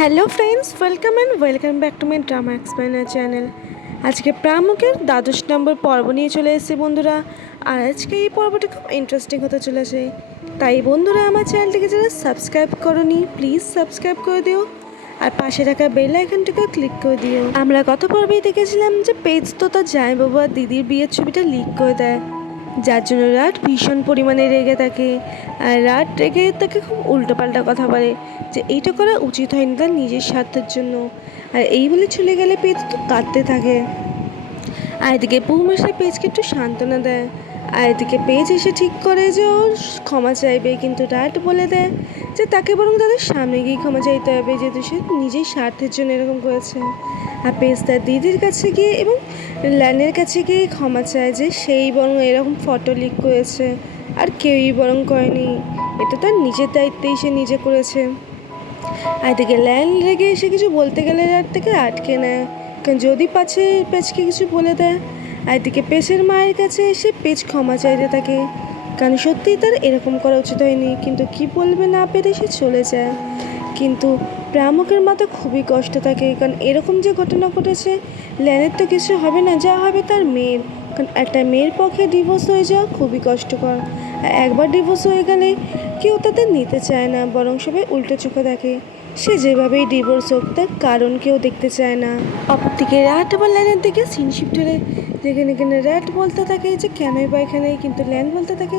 Hello friends, welcome back to my drama explainer channel. আজকে প্রামুকের 12 নম্বর পর্ব নিয়ে চলে এসেছি বন্ধুরা। আর আজকে এই পর্বটা খুব ইন্টারেস্টিং হতে চলেছে। তাই বন্ধুরা, আমার চ্যানেলটিকে যারা সাবস্ক্রাইব করোনি প্লিজ সাবস্ক্রাইব করে দিও, আর পাশে থাকা বেল আইকনটিকে ক্লিক করে দিও। আমরা গত পর্বেই দেখেছিলাম যে পেজ তো তার জামাইবাবু আর দিদির বিয়ের ছবিটা লিক করে দেয়, যার জন্য রাত ভীষণ পরিমাণে রেগে থাকে। আর রাত রেগে তাকে খুব উল্টোপাল্টা কথা বলে যে এইটা করা উচিত হয়নি তার নিজের স্বার্থের জন্য। আর এই বলে চলে গেলে পেজ তো কাঁদতে থাকে। আর এদিকে পৌমাসে পেজকে একটু সান্ত্বনা দেয়। আর এদিকে পেজ এসে ঠিক করে যে ওর ক্ষমা চাইবে, কিন্তু রাত বলে দেয় যে তাকে বরং তাদের সামনে গিয়ে ক্ষমা চাইতে হবে, যেহেতু সে নিজের স্বার্থের জন্য এরকম করেছে। আর পেজ তার দিদির কাছে গিয়ে এবং ল্যানের কাছে গিয়ে ক্ষমা চায় যে সেই বরং এরকম ফটো লিক করেছে, আর কেউই বরং করেনি, এটা তার নিজের দায়িত্বেই সে নিজে করেছে। আর এদিকে ল্যান রেগে এসে কিছু বলতে গেলে রাত থেকে আটকে নেয়, কারণ যদি পেজকে কিছু বলে দেয়। আর এদিকে পেজের মায়ের কাছে এসে পেজ ক্ষমা চাইতে থাকে, কারণ সত্যিই তার এরকম করা উচিত হয়নি, কিন্তু কি বলবে না পেরে সে চলে যায়। কিন্তু প্রামুকের মাথা খুবই কষ্ট থাকে, কারণ এরকম যে ঘটনা ঘটেছে ল্যানের তো কিছু হবে না, যা হবে তার মেয়ের। কারণ একটা মেয়ের পক্ষে ডিভোর্স হয়ে যাওয়া খুবই কষ্টকর। আর একবার ডিভোর্স হয়ে গেলে কেউ তাদের নিতে চায় না, বরং সবাই উল্টো চোখে দেখে। সে যেভাবেই ডিভোর্স হোক তার কারণ কেউ দেখতে চায় না। অপরদিকে রাত আবার ল্যানের দিকে সিন শিফট হলে, যেখানে কিনা র্যাট বলতে থাকে যে কেনই বা এখানে, কিন্তু ল্যান বলতে থাকে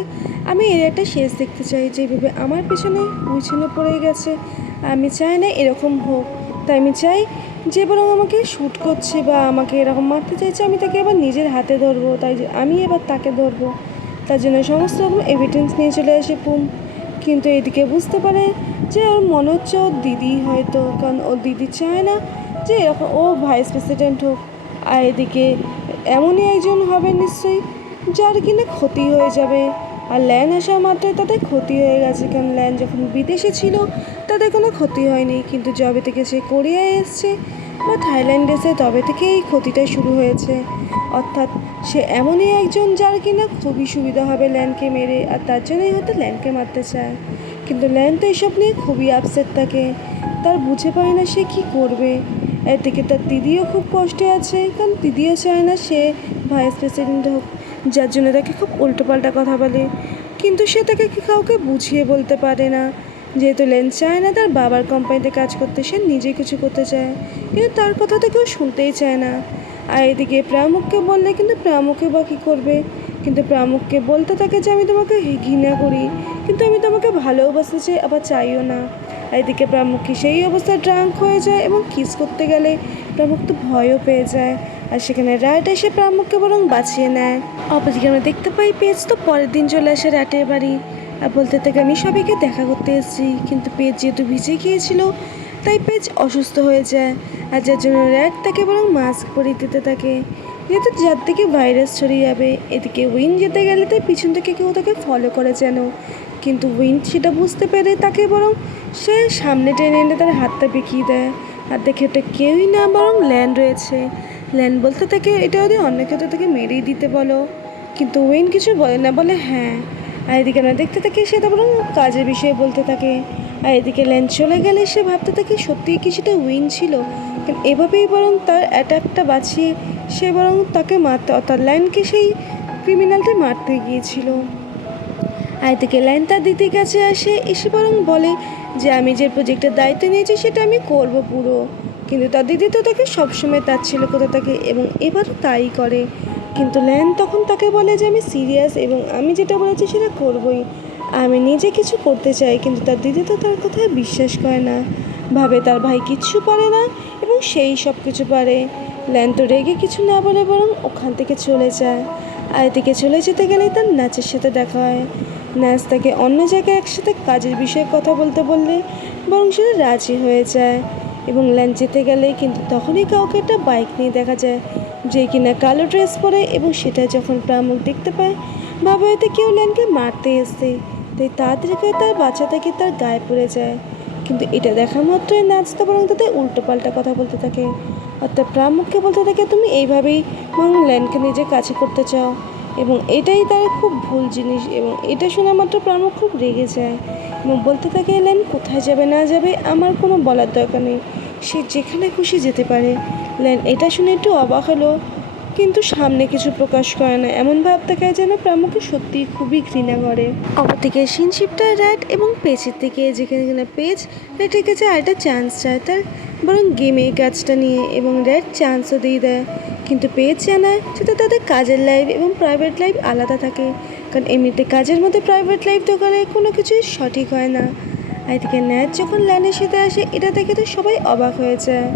আমি এর একটা শেষ দেখতে চাই, যেভাবে আমার পেছনে উইছনে পড়ে গেছে। আমি চাই না এরকম হোক, তাই আমি চাই যে বরং আমাকে শ্যুট করছে বা আমাকে এরকম মারতে চাইছে আমি তাকে এবার নিজের হাতে ধরবো, তাই যে আমি এবার তাকে ধরবো। তার জন্য সমস্ত রকম এভিডেন্স নিয়ে চলে আসে পুম। কিন্তু এদিকে বুঝতে পারে যে ওর মনে হচ্ছে ওর দিদি হয়তো, কারণ ওর দিদি চায় না যে এরকম ও ভাইস প্রেসিডেন্ট হোক। আর এদিকে এমনই একজন হবে নিশ্চয়ই যার কিনা ক্ষতি হয়ে যাবে। আর ল্যান আসা মাত্রই তাদের ক্ষতি হয়ে গেছে, কারণ ল্যান যখন বিদেশে ছিল তাদের কোনো ক্ষতি হয়নি, কিন্তু যবে থেকে সে কোরিয়ায় এসছে বা থাইল্যান্ডে এসে তবে থেকে এই ক্ষতিটা শুরু হয়েছে। অর্থাৎ সে এমনই একজন যার কিনা খুবই সুবিধা হবে ল্যানকে মেরে, আর তার জন্যই হয়তো ল্যানকে মারতে চায়। কিন্তু ল্যান তো এসব নিয়ে খুবই আপসেট থাকে, তার বুঝে পায় না সে কী করবে। এদিকে তার দিদিও খুব কষ্টে আছে, কারণ দিদিও চায় না সে ভাইস প্রেসিডেন্ট হোক, যার জন্য তাকে খুব উল্টোপাল্টা কথা বলে। কিন্তু সে তাকে কাউকে বুঝিয়ে বলতে পারে না, যেহেতু লেন চায় না তার বাবার কোম্পানিতে কাজ করতে, সে নিজে কিছু করতে চায়, কিন্তু তার কথা তো কেউ শুনতেই চায় না। আর এদিকে প্রামুককে বললে কিন্তু প্রামুককে বা কী করবে, কিন্তু প্রামুককে বলতে থাকে যে আমি তোমাকে ঘৃণা করি, কিন্তু আমি তোমাকে ভালোবাসতে চাই আবার চাইও না। আর এদিকে প্রামুক কি সেই অবস্থায় ড্রাঙ্ক হয়ে যায় এবং কিস করতে গেলে প্রামুক তো ভয়ও পেয়ে যায়, আর সেখানে রাত এসে প্রামুককে বরং বাঁচিয়ে নেয়। অপরদিকে আমরা দেখতে পাই পেজ তো পরের দিন চলে আসে রাটের বাড়ি, আর বলতে থাকে আমি সবাইকে দেখা করতে এসেছি, কিন্তু পেজ যেহেতু ভিজে গিয়েছিল তাই পেজ অসুস্থ হয়ে যায়, আর যার জন্য র্যাট তাকে বরং মাস্ক পরিয়ে দিতে থাকে, যেহেতু যার থেকে ভাইরাস ছড়িয়ে যাবে। এদিকে উইন যেতে গেলে তাই পিছন থেকে কেউ তাকে ফলো করে যেন, কিন্তু উইন সেটা বুঝতে পেরে তাকে বরং সে সামনে টেনে এনে তার হাতটা বেঁকিয়ে দেয়। আর দেখে এটা কেউই না বরং ল্যান্ড রয়েছে। ল্যান্ড বলতে থাকে এটা ওদের অন্য কেউ তাকে মেরেই দিতে বলো, কিন্তু উইন কিছু বলে না, বলে হ্যাঁ। আর এদিকে না দেখতে থাকে সে তা বরং কাজের বিষয়ে বলতে থাকে। আর এদিকে ল্যান্ড চলে গেলে সে ভাবতে থাকে সত্যিই কি সেটা উইন ছিল, কারণ এভাবেই বরং তার অ্যাটাকটা বাঁচিয়ে সে বরং তাকে মারতে, অর্থাৎ ল্যান্ডকে সেই ক্রিমিনালটি মারতে গিয়েছিল। আর এদিকে ল্যান্ড তার দিদির কাছে এসে বরং বলে যে আমি যে প্রজেক্টের দায়িত্ব নিয়েছি সেটা আমি করব পুরো, কিন্তু তার দিদি তো তাকে সবসময় তার ছেলে কোথা থাকে এবং এবারও তাই করে। কিন্তু ল্যান্ড তখন তাকে বলে যে আমি সিরিয়াস এবং আমি যেটা বলেছি সেটা করবই, আমি নিজে কিছু করতে চাই, কিন্তু তার দিদি তো তার কথায় বিশ্বাস করে না, ভাবে তার ভাই কিচ্ছু পারে না এবং সেই সব কিছু পারে। ল্যান্ড তো রেগে কিছু না বলে বরং ওখান থেকে চলে যায়। আর এদিকে চলে যেতে গেলেই তার নাচের সাথে দেখা হয়। নাচ তাকে অন্য জায়গায় একসাথে কাজের বিষয়ে কথা বলতে বললে বরং সেটা রাজি হয়ে যায় এবং ল্যান্ড যেতে গেলে কিন্তু তখনই কাউকে একটা বাইক নিয়ে দেখা যায়, যে কিনা কালো ড্রেস পরে, এবং সেটা যখন প্রামুক দেখতে পায় ভাবে হয়তো কেউ ল্যান্ডকে মারতে এসছে, তাই তাড়াতাড়ি করে তার বাচ্চা থেকে তার গায়ে পড়ে যায়। কিন্তু এটা দেখা মাত্রই নাচতে বরং তাদের উল্টোপাল্টা কথা বলতে থাকে, অর্থাৎ প্রামুককে বলতে থাকে তুমি এইভাবেই বরং ল্যান্ডকে নিজের কাছে করতে চাও, এবং এটাই তার খুব ভুল জিনিস। এবং এটা শোনা মাত্র প্রামুখ খুব রেগে যায় এবং বলতে থাকে, ল্যান কোথায় যাবে না যাবে আমার কোনো বলার দরকার নেই, সে যেখানে খুশি যেতে পারে। ল্যান এটা শুনে একটু অবাক হলো, কিন্তু সামনে কিছু প্রকাশ করে না, এমন ভাব দেখায় যেন প্রামুখকে সত্যিই খুবই ঘৃণা করে। অপরদিকে সিনশিপটা র্যাট এবং পেজের থেকে, যেখানে কিনা পেজ র্যাটের কাছে আরেকটা চান্স চায় তার বরং গেমের কাজটা নিয়ে, এবং র্যাট চান্সও দিয়ে দেয়। কিন্তু পেজ জানায় যাতে তাদের কাজের লাইফ এবং প্রাইভেট লাইফ আলাদা থাকে, কারণ এমনিতে কাজের মধ্যে প্রাইভেট লাইফ ঢোকালে কোনো কিছুই সঠিক হয় না। আর এদিকে ন্যাচ যখন ল্যানের সাথে আসে এটা দেখে তো সবাই অবাক হয়ে যায়।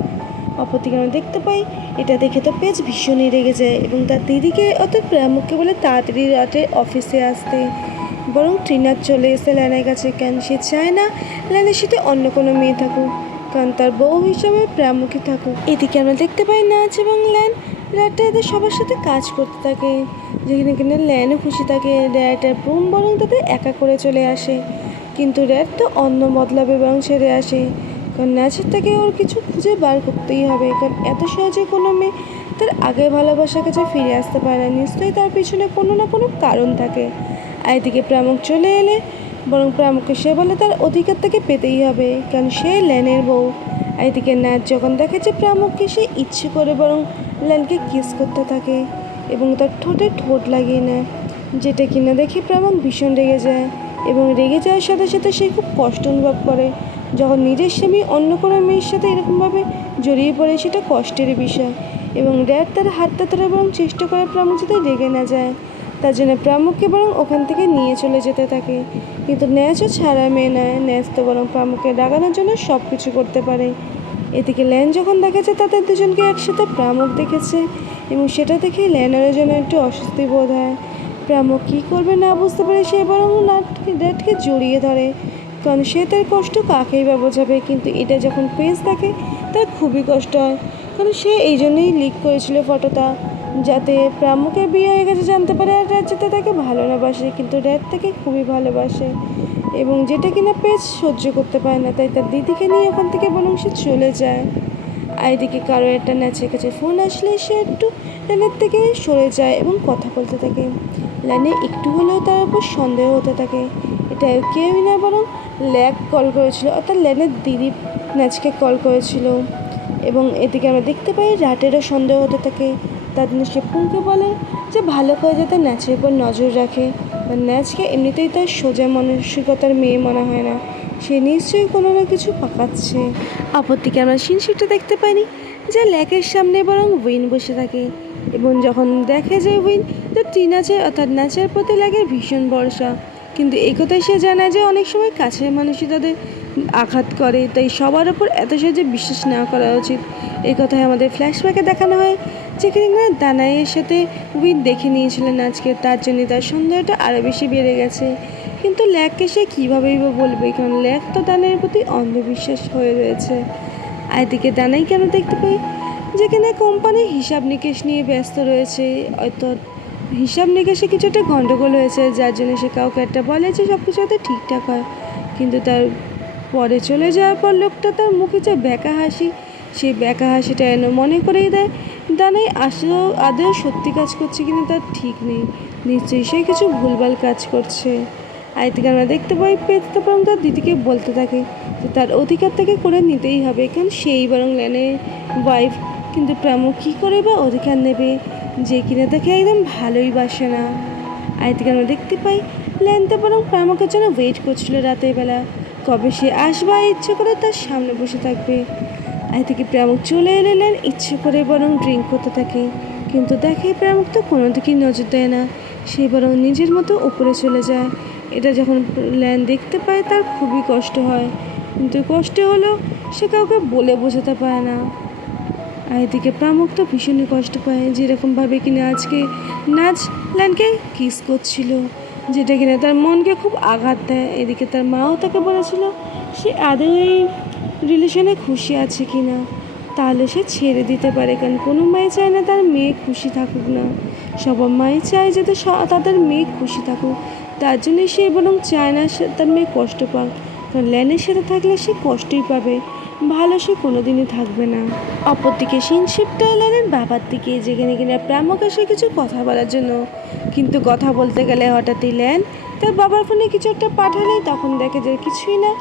অপরদিকে আমরা দেখতে পাই এটা দেখে তো পেজ ভীষণই রেগে যায় এবং তার দিদিকে অর্থাৎ প্রামুখকে বলে তাড়াতাড়ি রাতে অফিসে আসতে, বরং ট্রিনার চলে এসে ল্যানের কাছে, কেন সে চায় না ল্যানের সাথে অন্য কোনো মেয়ে থাকুক, কারণ তার বউ হিসাবে প্রামুখই থাকুক। এদিকে আমরা দেখতে পাই নাচ এবং ল্যান রাতে এদের সবার সাথে কাজ করতে থাকে, যেখানে কিনা ল্যানও খুশি থাকে। র্যাট আর ব্রুম বরং তাদের একা করে চলে আসে, কিন্তু র্যাট তো অন্য বদলাবে বরং ছেড়ে আসে, কারণ ন্যাচের থেকে ওর কিছু খুঁজে বার করতেই হবে, কারণ এত সহজে কোনো মেয়ে তার আগের ভালোবাসার কাছে ফিরে আসতে পারে, নিশ্চয়ই তার পিছনে কোনো না কোনো কারণ থাকে। আর এদিকে প্রামুখ চলে এলে বরং প্রামুখকে সে বলে তার অধিকার তাকে পেতেই হবে, কারণ সে ল্যানের বউ। আর এদিকে ন্যাচ যখন দেখে যে প্রামুখকে সে ইচ্ছে করে বরং ল্যানকে কিস করতে থাকে এবং তার ঠোঁটে ঠোঁট লাগিয়ে নেয়, যেটা কিনা দেখে প্রামুখ ভীষণ রেগে যায় এবং রেগে যাওয়ার সাথে সাথে সে খুব কষ্ট অনুভব করে। যখন নিজের স্বামী অন্য কোনো মেয়ের সাথে এরকমভাবে জড়িয়ে পড়ে সেটা কষ্টের বিষয়, এবং র্যাট তার হাতটা ধরে বরং চেষ্টা করে প্রামুখ যাতে রেগে না যায়, তার জন্য প্রামুখকে বরং ওখান থেকে নিয়ে চলে যেতে থাকে। কিন্তু ন্যাচও ছাড়া মেয়ে নয়, ন্যাচ তো বরং প্রামুখকে ডাকানোর জন্য সব কিছু করতে পারে। এদিকে ল্যান যখন দেখেছে তাদের দুজনকে একসাথে প্রামুখ দেখেছে এবং সেটা দেখে ল্যানের জন্য একটু অস্বস্তি বোধ হয়। প্রামুখ কী করবে না বুঝতে পারে সে বরং র্যাটকে জড়িয়ে ধরে, কারণ সে তার কষ্ট কাকেই বা বোঝাবে। কিন্তু এটা যখন পেজ দেখে তার খুবই কষ্ট হয়, কারণ সে এই জন্যই লিক করেছিল ফটোটা, যাতে প্রামুখের বিয়ে হয়ে গেছে জানতে পারে আর র্যাট যাতে তাকে ভালো না বাসে, কিন্তু র্যাট তাকে খুবই ভালোবাসে এবং যেটা কিনা পেজ সহ্য করতে পারে না, তাই তার দিদিকে নিয়ে ওখান থেকে বরং সে চলে যায়। আর এদিকে কারো একটা ন্যাচের কাছে ফোন আসলে সে একটু ল্যানের থেকে সরে যায় এবং কথা বলতে থাকে। ল্যানে একটু হলেও তার উপর সন্দেহ হতে থাকে, এটা কেউই না বরং ল্যাক কল করেছিল, অর্থাৎ ল্যানের দিদি ন্যাচকে কল করেছিল। এবং এদিকে আমরা দেখতে পাই রাটেরও সন্দেহ হতে থাকে, তার জন্য সে পুংকে বলে যে ভালো করে যাতে ন্যাচের উপর নজর রাখে, আর ন্যাচকে এমনিতেই তার সোজা মানসিকতার মেয়ে মনে হয় না, সে নিশ্চয়ই কোনো না কিছু পাকাচ্ছে। অপরদিকে আমরা সিনশিপটা দেখতে পাইনি যে ল্যাকের সামনে বরং উইন বসে থাকে, এবং যখন দেখে যে উইন তো টিনাচের অর্থাৎ ন্যাচের প্রতি ল্যাকের ভীষণ ভরসা, কিন্তু এই কথাই সে জানায় যে অনেক সময় কাছের মানুষই তাদের আঘাত করে, তাই সবার ওপর এত সহজে বিশ্বাস না করা উচিত। এই কথাই আমাদের ফ্ল্যাশব্যাকে দেখানো হয়, যেখানে দানাইয়ের সাথে উইন দেখে নিয়েছিলেন আজকে, তার জন্য তার সন্দেহটা আরও বেশি বেড়ে গেছে। কিন্তু ল্যাককে সে কীভাবেই বা বলবে, কারণ ল্যাক তো দানাইয়ের প্রতি অন্ধবিশ্বাস হয়ে রয়েছে। আর এদিকে দানাই কেন দেখতে পাই যেখানে কোম্পানির হিসাব নিকেশ নিয়ে ব্যস্ত রয়েছে, অর্থাৎ হিসাব নিকেশে কিছু একটা গণ্ডগোল হয়েছে, যার জন্য সে কাউকে একটা বলে যে সব কিছু হয়তো ঠিকঠাক হয়, কিন্তু তার পরে চলে যাওয়ার পর লোকটা তার মুখে যে ব্যাকা হাসি, সেই ব্যাকা হাসিটা যেন মনে করেই দেয় দানাই আসলেও আদৌ সত্যি কাজ করছে কিনা তার ঠিক নেই, নিশ্চয়ই সে কিছু ভুলভাল কাজ করছে। আর এদিকে আমরা দেখতে পাই পেতে বরং তার দিদিকে বলতে থাকে যে তার অধিকার তাকে করে নিতেই হবে, কারণ সেই বরং ল্যানের ওয়াইফ, কিন্তু প্রামুখ কী করে বা অধিকার নেবে যে কিনা তাকে একদম ভালোই বাসে না। আর এদিকে আমরা দেখতে পাই ল্যানতে বরং প্রামুখের জন্য ওয়েট করছিল রাতের বেলা, কবে সে আসবে ইচ্ছে করে তার সামনে বসে থাকবে। আর এদিকে প্রামুখ চলে এলে ল্যান ইচ্ছে করে বরং ড্রিঙ্ক করতে থাকে, কিন্তু দেখে প্রামুখ তো কোনো দিকেই নজর দেয় না, সে বরং নিজের মতো উপরে চলে যায়। এটা যখন ল্যান দেখতে পায় তার খুবই কষ্ট হয়, কিন্তু কষ্ট হলেও সে কাউকে বলে বোঝাতে পারে না। আর এদিকে প্রামুখ তো ভীষণই কষ্ট পায়, যেরকমভাবে কিনা আজকে নাচ ল্যানকে কিস করছিল, যেটা কিনা তার মনকে খুব আঘাত দেয়। এদিকে তার মাও তাকে বলেছিল সে আদৌ এই রিলেশনে খুশি আছে কি না, তাহলে সে ছেড়ে দিতে পারে, কারণ কোনো মাই চায় না তার মেয়ে খুশি থাকুক না, সবার মাই চায় যাতে তাদের মেয়ে খুশি থাকুক, তার জন্যই সে বরং চায় না তার মেয়ে কষ্ট পাক, কারণ ল্যানের সাথে থাকলে সে কষ্টই পাবে। ভালো সে কোনোদিনই থাকবে না। অপরদিকে সিনশিপটা এলেন বাবার দিকে, যেখানে কিনা প্রামক এসে কিছু কথা বলার জন্য, কিন্তু কথা বলতে গেলে হঠাৎই ল্যান তার বাবার ফোনে কিছু একটা পাঠালে তখন দেখে যে কিছুই না,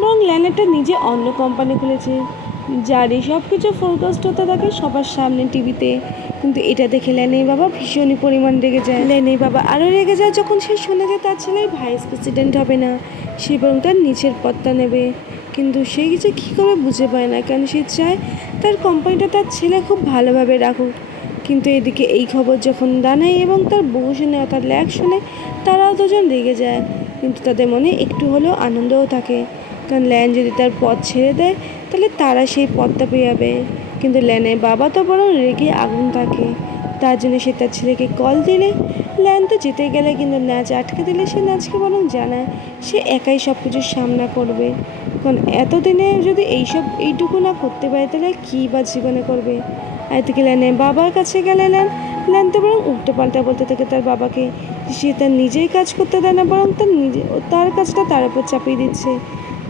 বরং ল্যান একটা নিজে অন্য কোম্পানি খুলেছে, যারই সব কিছু ফোরকাস্ট হতে থাকে সবার সামনে টিভিতে। কিন্তু এটা দেখে ল্যানের বাবা ভীষণই পরিমাণ রেগে যায়। ল্যানের বাবা আরও রেগে যায় যখন সে শুনে যে তার ছেলে ভাইস প্রেসিডেন্ট হবে না, সে বরং তার নিচের পদটা নেবে। কিন্তু সে কিছু কী করে বুঝে পায় না, কারণ সে চায় তার কোম্পানিটা তার ছেলে খুব ভালোভাবে রাখুক। কিন্তু এদিকে এই খবর যখন দানাই এবং তার বউ শুনে অর্থাৎ ল্যাক শুনে, তারাও দুজন রেগে যায়। কিন্তু তাদের মনে একটু হলেও আনন্দও থাকে, কারণ ল্যান যদি তার পথ ছেড়ে দেয় তাহলে তারা সেই পথটা পেয়ে যাবে। কিন্তু ল্যানের বাবা তো বরং রেগে আগুন থাকে, তার জন্য সে তার ছেলেকে কল দিলে ল্যান তো জিতে গেলে, কিন্তু নাচ আটকে দিলে সে নাচকে বরং জানায় সে একাই সব কিছু সামনা করবে। কারণ এতদিনে যদি এইটুকু না করতে পারে তাহলে কী বা জীবনে করবে। আর থেকে ল্যানের বাবার কাছে গেলে ল্যান তো বরং উল্টো পাল্টা বলতে থাকে তার বাবাকে, সে তার নিজেই কাজ করতে দেয় না, বরং তার কাজটা তার উপর চাপিয়ে দিচ্ছে।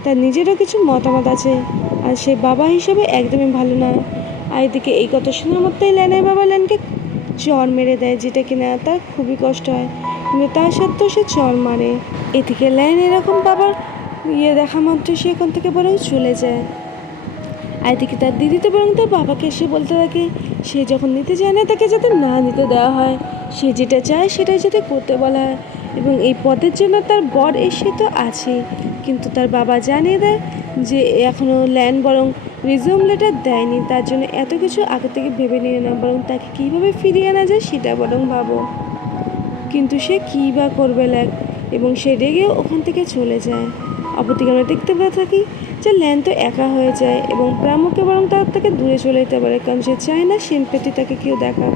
তার নিজেরও কিছু মতামত আছে, আর সে বাবা হিসেবে একদমই ভালো না। আর এদিকে এই কথা শোনার মধ্যেই ল্যানের বাবা ল্যানকে চর মেরে দেয়, যেটা কিনা তার খুবই কষ্ট হয়, কিন্তু তার সত্ত্বেও সে চর মারে। এদিকে ল্যান এরকম বাবার দেখা মাত্র সে এখান থেকে বরং চলে যায়। আর এদিকে তার দিদি তো বরং তার বাবাকে এসে বলতে থাকে সে যখন নিতে চায় না তাকে যাতে না নিতে দেওয়া হয়, সে যেটা চায় সেটাই যাতে করতে বলা হয়। এবং এই পদের জন্য তার বর এসে তো আছে, কিন্তু তার বাবা জানিয়ে দেয় যে এখনও ল্যান বরং রিজিউম লেটার দেয়নি, তার জন্য এত কিছু আগে থেকে ভেবে নিয়ে না, বরং তাকে কীভাবে ফিরিয়ে আনা যায় সেটা বরং ভাবো। কিন্তু সে কী বা করবে ল্যাক, এবং সে রেগে ওখান থেকে চলে যায়। অপরদিকে আমরা দেখতে পেয়ে থাকি যে ল্যান তো একা হয়ে যায় এবং প্রামুকে বরং তার থেকে দূরে চলে যেতে পারে, কারণ সে চায় না সিম্প্যাথি তাকে কেউ দেখা।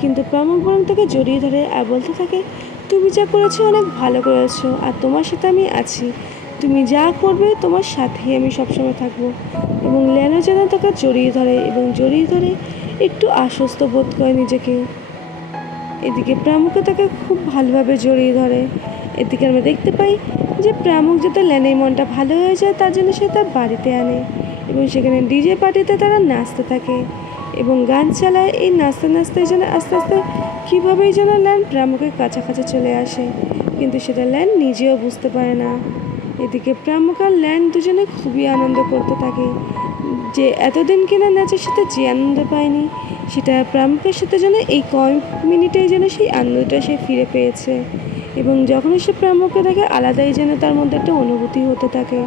কিন্তু প্রামুক বরং তাকে জড়িয়ে ধরে আর বলতে থাকে তুমি যা করেছো অনেক ভালো করেছো, আর তোমার সাথে আমি আছি, তুমি যা করবে তোমার সাথেই আমি সবসময় থাকবো। এবং ল্যানও যেন তাকে জড়িয়ে ধরে এবং জড়িয়ে ধরে একটু আশ্বস্ত বোধ করে নিজেকে। এদিকে প্রামুকও তাকে খুব ভালোভাবে জড়িয়ে ধরে। এদিকে আমরা দেখতে পাই যে প্রামুক যাতে ল্যানের মনটা ভালো হয়ে যায় তার জন্য সে তার বাড়িতে আনে, এবং সেখানে ডিজে পার্টিতে তারা নাচতে থাকে এবং গান চালায়। এই নাচতে নাচতেই যেন আস্তে আস্তে কীভাবেই যেন ল্যান প্রামুকের কাছাকাছি চলে আসে, কিন্তু সেটা ল্যান নিজেও বুঝতে পারে না। এদিকে প্রামুক আর ল্যান দুজনে খুবই আনন্দ করতে থাকে, যে এতদিন কিনা নাচের সাথে যে আনন্দ পায়নি সেটা প্রামুকের সাথে যেন এই কয়েক মিনিটেই যেন সেই আনন্দটা সে ফিরে পেয়েছে। এবং যখনই সে প্রামুককে দেখে আলাদাই যেন তার মধ্যে একটা অনুভূতি হতে থাকে।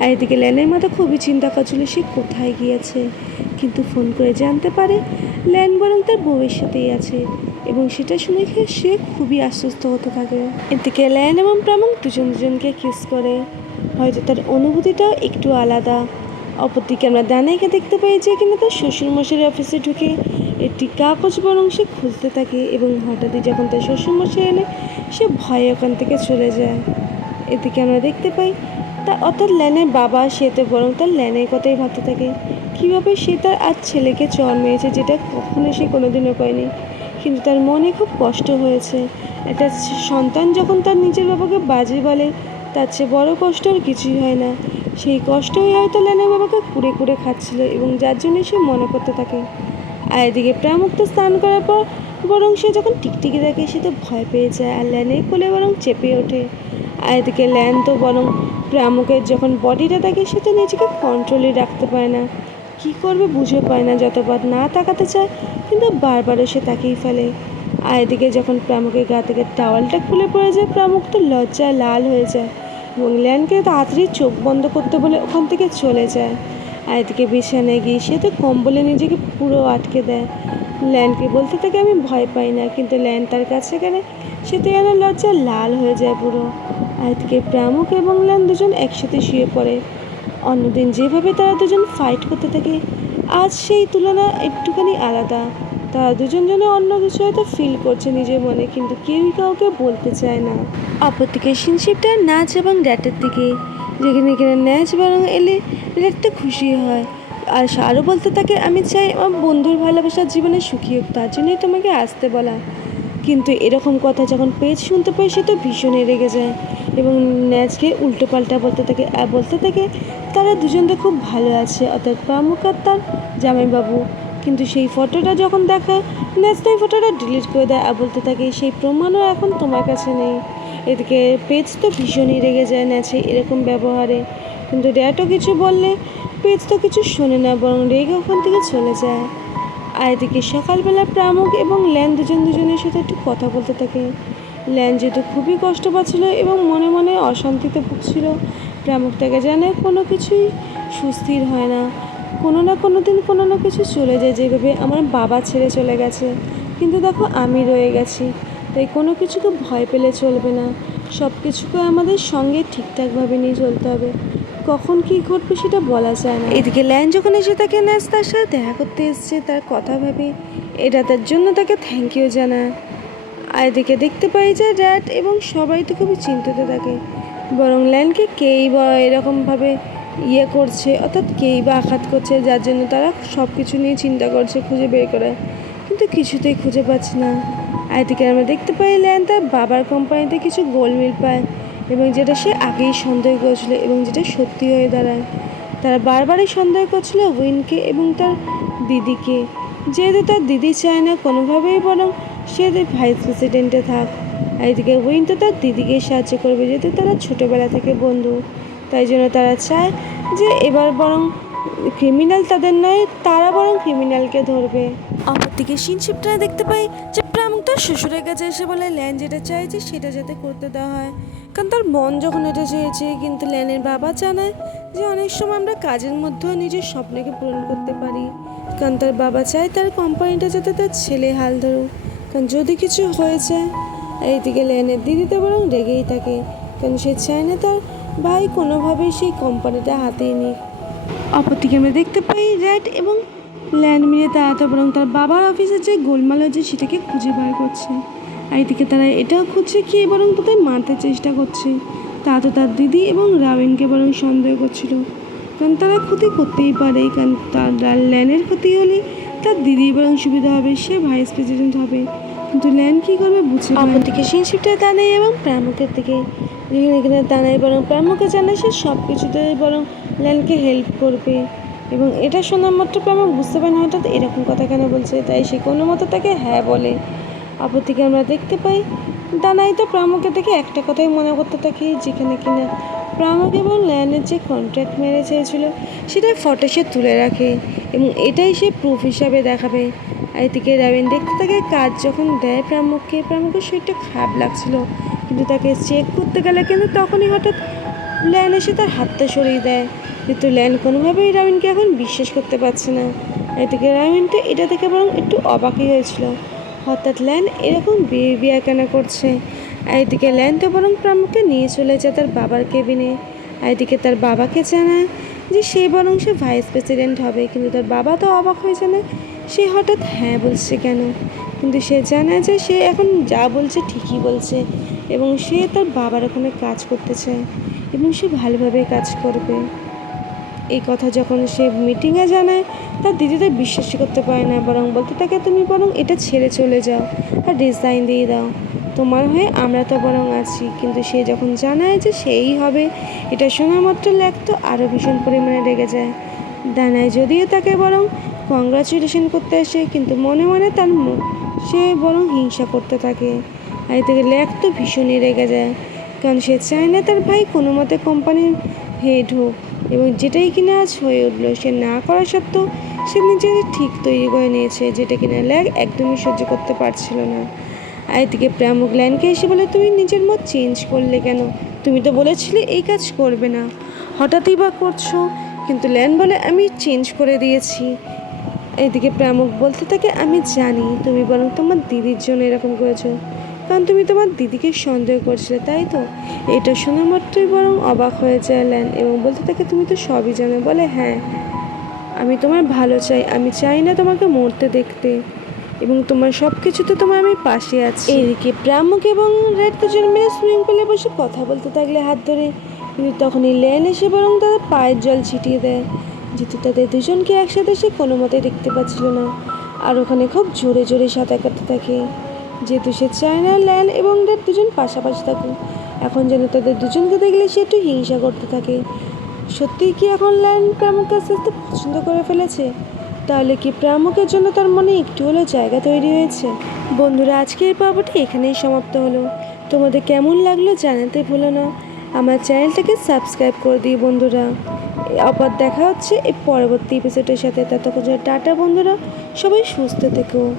আর এদিকে ল্যানের মাথা খুবই চিন্তা করছিল সে কোথায় গিয়েছে, কিন্তু ফোন করে জানতে পারে ল্যান বরং তার বউয়ের সাথেই আছে, এবং সেটা শুনে সে খুবই আশ্বস্ত হতে থাকে। এদিকে ল্যান এবং প্রামুক দুজনকে কিস করে, হয়তো তার অনুভূতিটাও একটু আলাদা। অপরদিকে আমরা দানাইকে দেখতে পাই যে কিনা তার শ্বশুরমশাইয়ের অফিসে ঢুকে একটি কাগজ বরং সে খুলতে থাকে, এবং হঠাৎই যখন তার শ্বশুরমশাই এলে সে ভয়ে ওখান থেকে চলে যায়। এদিকে আমরা দেখতে পাই অর্থাৎ ল্যানের বাবা সে তো বরং তার ল্যানের কথাই ভাবতে থাকে, কীভাবে সে তার আজ ছেলেকে চর মেরেছে, যেটা কখনো সে কোনোদিনও করেনি। কিন্তু তার মনে খুব কষ্ট হয়েছে, একটা সন্তান যখন তার নিজের বাবাকে বাজে বলে তার চেয়ে বড় কষ্ট আর কিছুই হয় না। সেই কষ্টই হয়তো ল্যানের বাবাকে কুড়ে কুড়ে খাচ্ছিল, এবং যার জন্যই সে মনে করতে থাকে। আর এদিকে প্রামুক তো স্নান করার পর বরং সে যখন টিকটিকি দেখে সে তো ভয় পেয়ে যায় আর ল্যানের কোলে বরং চেপে ওঠে। আর এদিকে ল্যান তো বরং প্রামুকের যখন বডিটা দেখে সে তো নিজেকে কন্ট্রোলে রাখতে পারে না, কী করবে বুঝে পায় না, যতবার না তাকাতে চায় কিন্তু বারবারও সে তাকিয়ে ফেলে। আর এদিকে যখন প্রামুকের গা থেকে টাওয়ালটা খুলে পড়ে যায় প্রামুক তো লজ্জায় লাল হয়ে যায়, এবং ল্যানকে তাড়াতাড়ি চোখ বন্ধ করতে বলে ওখান থেকে চলে যায়। আর এদিকে বিছানায় গিয়ে সে তো কম্বলে নিজেকে পুরো আটকে দেয়, ল্যানকে বলতে থাকে আমি ভয় পাই না, কিন্তু ল্যান তার কাছে গেলে সে তো যেন লজ্জায় লাল হয়ে যায় পুরো। আর এদিকে প্রামুক এবং ল্যান দুজন একসাথে শুয়ে পড়ে। অন্যদিন যেভাবে তারা দুজন ফাইট করতে থাকে আজ সেই তুলনা একটুখানি আলাদা, তারা দুজন যেন অন্য কিছু হয়তো ফিল করছে নিজের মনে, কিন্তু কেউই কাউকে বলতে চায় না। অপরদিকে সিনশিপটা নাচ এবং ড্যাটের দিকে, যেখানে কিনা নাচ বরং এলে ড্যাটটা খুশি হয়, আর আরও বলতে থাকে আমি চাই আমার বন্ধুর ভালোবাসার জীবনে সুখী হোক, তার জন্যই তোমাকে আসতে বলা। কিন্তু এরকম কথা যখন পেজ শুনতে পায় সে তো ভীষণই রেগে যায় এবং ন্যাচকে উল্টোপাল্টা বলতে থাকে তারা দুজন তো খুব ভালো আছে, অর্থাৎ প্রামুক আর তার জামাইবাবু। কিন্তু সেই ফটোটা যখন দেখায় ন্যাচ তো এই ফটোটা ডিলিট করে দেয় আর বলতে থাকে সেই প্রমাণও এখন তোমার কাছে নেই। এদিকে পেজ তো ভীষণই রেগে যায় ন্যাচে এরকম ব্যবহারে, কিন্তু ড্যাডও কিছু বললে পেজ তো কিছু শোনে না, বরং রেগে ওখান থেকে চলে যায়। আর এদিকে সকালবেলা প্রামুক এবং ল্যান দুজনের সাথে একটু কথা বলতে থাকে। ল্যান যেহেতু খুবই কষ্ট পাচ্ছিল এবং মনে মনে অশান্তিতে ভুগছিল, প্রামুক তাকে জানে কোনো কিছুই সুস্থির হয় না, কোনো না কোনো দিন কোনো না কিছু চলে যায়, যেভাবে আমার বাবা ছেড়ে চলে গেছে, কিন্তু দেখো আমি রয়ে গেছি। তাই কোনো কিছুকে ভয় পেলে চলবে না, সব কিছুকে আমাদের সঙ্গে ঠিকঠাকভাবে নিয়ে চলতে হবে, কখন কী ঘটবে সেটা বলা যায় না। এদিকে ল্যান যখন এসে তাকে ন্যাচ তার সাথে দেখা করতে এসছে, তার কথা ভাবে এটা তার জন্য তাকে থ্যাংক ইউ জানায়। আর এদিকে দেখতে পাই যে ড্যাড এবং সবাই তো খুবই চিন্তিত থাকে, বরং ল্যানকে কেই বা এরকমভাবে করছে, অর্থাৎ কেই বা আঘাত করছে, যার জন্য তারা সব কিছু নিয়ে চিন্তা করছে, খুঁজে বের করে, কিন্তু কিছুতেই খুঁজে পাচ্ছে না। আর এদিকে আমরা দেখতে পাই ল্যান তার বাবার কোম্পানিতে কিছু গোলমিল পায় এবং যেটা সে আগেই সন্দেহ করেছিল এবং যেটা সত্যি হয়ে দাঁড়ায়। তারা বারবারই সন্দেহ করছিল উইনকে এবং তার দিদিকে, যেহেতু তার দিদি চায় না কোনোভাবেই বরং সে ভাইস প্রেসিডেন্টে থাক। আর এদিকে উইন তো তার দিদিকে সাহায্য করবে, যেহেতু তারা ছোটোবেলা থেকে বন্ধু, তাই জন্য তারা চায় যে এবার বরং ক্রিমিনাল তাদের নয়, তারা বরং ক্রিমিনালকে ধরবে। অপরদিকে সিনশিপটা দেখতে পাই যে প্রামুক তার শ্বশুরের কাছে এসে বলে ল্যান যেটা চাইছে সেটা যাতে করতে দেওয়া হয়, কারণ তার মন যখন এটা চেয়েছে। কিন্তু ল্যানের বাবা জানায় যে অনেক সময় আমরা কাজের মধ্যেও নিজের স্বপ্নকে পূরণ করতে পারি, কারণ তার বাবা চায় তার কোম্পানিটা যাতে তার ছেলে হাল ধরুক, কারণ যদি কিছু হয়েছে। এইদিকে ল্যানের দিদিতে বরং রেগেই থাকে, কারণ সে চায় না তার ভাই কোনোভাবেই সেই কোম্পানিটা হাতিয়ে নিক। অপরদিকে আমরা দেখতে পাই রেড এবং ল্যান মিলে তারা বরং তার বাবার অফিসের যে গোলমাল হয়েছে সেটাকে খুঁজে বার করছে। আর এদিকে তারা এটাও খুঁজছে কি বরং তাদের মারতে চেষ্টা করছে। তা তো তার দিদি এবং রাবিনকে বরং সন্দেহ করছিল, কারণ তারা ক্ষতি করতেই পারে, কারণ তার ল্যানের ক্ষতি হলে তার দিদি বরং সুবিধা হবে, সে ভাইস প্রেসিডেন্ট হবে। কিন্তু ল্যান কী করবে বুঝে। অপরদিকে সিনশিপটা দাঁড়ায় এবং প্রামুকের দিকে এখানে দাঁড়ায়, বরং প্রামুকে জানায় সে সব কিছুতে বরং ল্যানকে হেল্প করবে। এবং এটা শোনার মাত্র প্রামুক বুঝতে পারে না হঠাৎ এরকম কথা কেন বলছে, তাই সে কোনো মতো তাকে হ্যাঁ বলে। অপরদিকে আমরা দেখতে পাই দানাই তো প্রামুকের দেখে একটা কথাই মনে করতে থাকি, যেখানে কিনা প্রামুক এবং ল্যানের যে কন্ট্রাক্ট মেরে চেয়েছিল সেটাই ফটো সে তুলে রাখে এবং এটাই সে প্রুফ হিসাবে দেখাবে। আর এদিকে রাবিন দেখতে থাকে কাজ যখন দেয় প্রামুকের শরীরটা খারাপ লাগছিল, কিন্তু তাকে চেক করতে গেলে কিন্তু তখনই হঠাৎ ল্যান এসে তার হাতটা সরিয়ে দেয়, কিন্তু ল্যান কোনোভাবেই রাবিনকে এখন বিশ্বাস করতে পারছে না। এদিকে রাবিনটা এটা দেখে বরং একটু অবাকই হয়েছিল, হঠাৎ ল্যান এরকম বিয়ে কেন করছে। আর এদিকে ল্যান তো বরং প্রামুককে নিয়ে চলে যায় তার বাবার কেবিনে। আর এদিকে তার বাবাকে জানায় যে সে বরং সে ভাইস প্রেসিডেন্ট হবে, কিন্তু তার বাবা তো অবাক হয়ে জানায় সে হঠাৎ হ্যাঁ বলছে কেন, কিন্তু সে জানায় যে সে এখন যা বলছে ঠিকই বলছে এবং সে তার বাবার ওখানে কাজ করতে চায় এবং সে ভালোভাবে কাজ করবে। এই কথা যখন সে মিটিংয়ে জানায় তার দিদি তো বিশ্বাসই করতে পারে না, বরং বলতে থাকে তুমি বরং এটা ছেড়ে চলে যাও আর রিজাইন দিয়ে দাও, তোমার হয়ে আমরা তো বরং আছি। কিন্তু সে যখন জানায় যে সেই হবে, এটা শোনা মাত্র ল্যাক তো আরও ভীষণ পরিমাণে রেগে যায়। দানায় যদিও তাকে বরং কংগ্রাচুলেশন করতে আসে, কিন্তু মনে মনে তার সে বরং হিংসা করতে থাকে। আর এ থেকে ল্যাক তো ভীষণই রেগে যায়, কারণ সে চায় না তার ভাই কোনো মতে কোম্পানির হেড হোক, এবং যেটাই কিনা আজ হয়ে উঠলো সে না করা সত্ত্বেও সে নিজের ঠিক তৈরি করে নিয়েছে, যেটা কিনা ল্যাক একদমই সহ্য করতে পারছিল না। আর এদিকে প্রামুক ল্যানকে এসে বলে তুমি নিজের মত চেঞ্জ করলে কেন, তুমি তো বলেছিলে এই কাজ করবে না, হঠাৎই বা করছো। কিন্তু ল্যান বলে আমি চেঞ্জ করে দিয়েছি। এদিকে প্রামুক বলতে থাকে আমি জানি তুমি বরং তোমার দিদির জন্য এরকম করেছো, কারণ তুমি তোমার দিদিকে সন্দেহ করছিলে, তাই তো। এটা শোনা মাত্রই বরং অবাক হয়ে যায় ল্যান এবং বলতে থাকে তুমি তো সবই জানো। বলে হ্যাঁ, আমি তোমার ভালো চাই, আমি চাই না তোমাকে মরতে দেখতে এবং তোমার সব কিছুতে তোমার আমি পাশে আছি। এদিকে প্রামুক এবং রেড দুজন মিলে সুইমিং পুলে বসে কথা বলতে থাকলে হাত ধরে, কিন্তু তখনই ল্যান এসে বরং তাদের পায়ের জল ছিটিয়ে দেয়, যেহেতু তাদের দুজনকে একসাথে সে কোনো মতেই দেখতে পাচ্ছিল না। আর ওখানে খুব জোরে জোরে সাঁতার কাটতে থাকে। যেহেতু সে চায় না ল্যান এবং ড্যাড দুজন পাশাপাশি থাকুক। এখন যেন তাদের দুজনকে দেখলে সে একটু হিংসা করতে থাকে। সত্যিই কি এখন ল্যান প্রামুকে আস্তে আস্তে পছন্দ করে ফেলেছে? তাহলে কি প্রামুকের জন্য তার মনে একটু হলেও জায়গা তৈরি হয়েছে? বন্ধুরা, আজকে এই পর্বটি এখানেই সমাপ্ত হলো। তোমাদের কেমন লাগলো জানাতে ভুলো না। আমার চ্যানেলটাকে সাবস্ক্রাইব করে দিই বন্ধুরা। আবার দেখা হচ্ছে এই পরবর্তী এপিসোডের সাথে। ততক্ষণ টাটা বন্ধুরা, সবাই সুস্থ থেকো।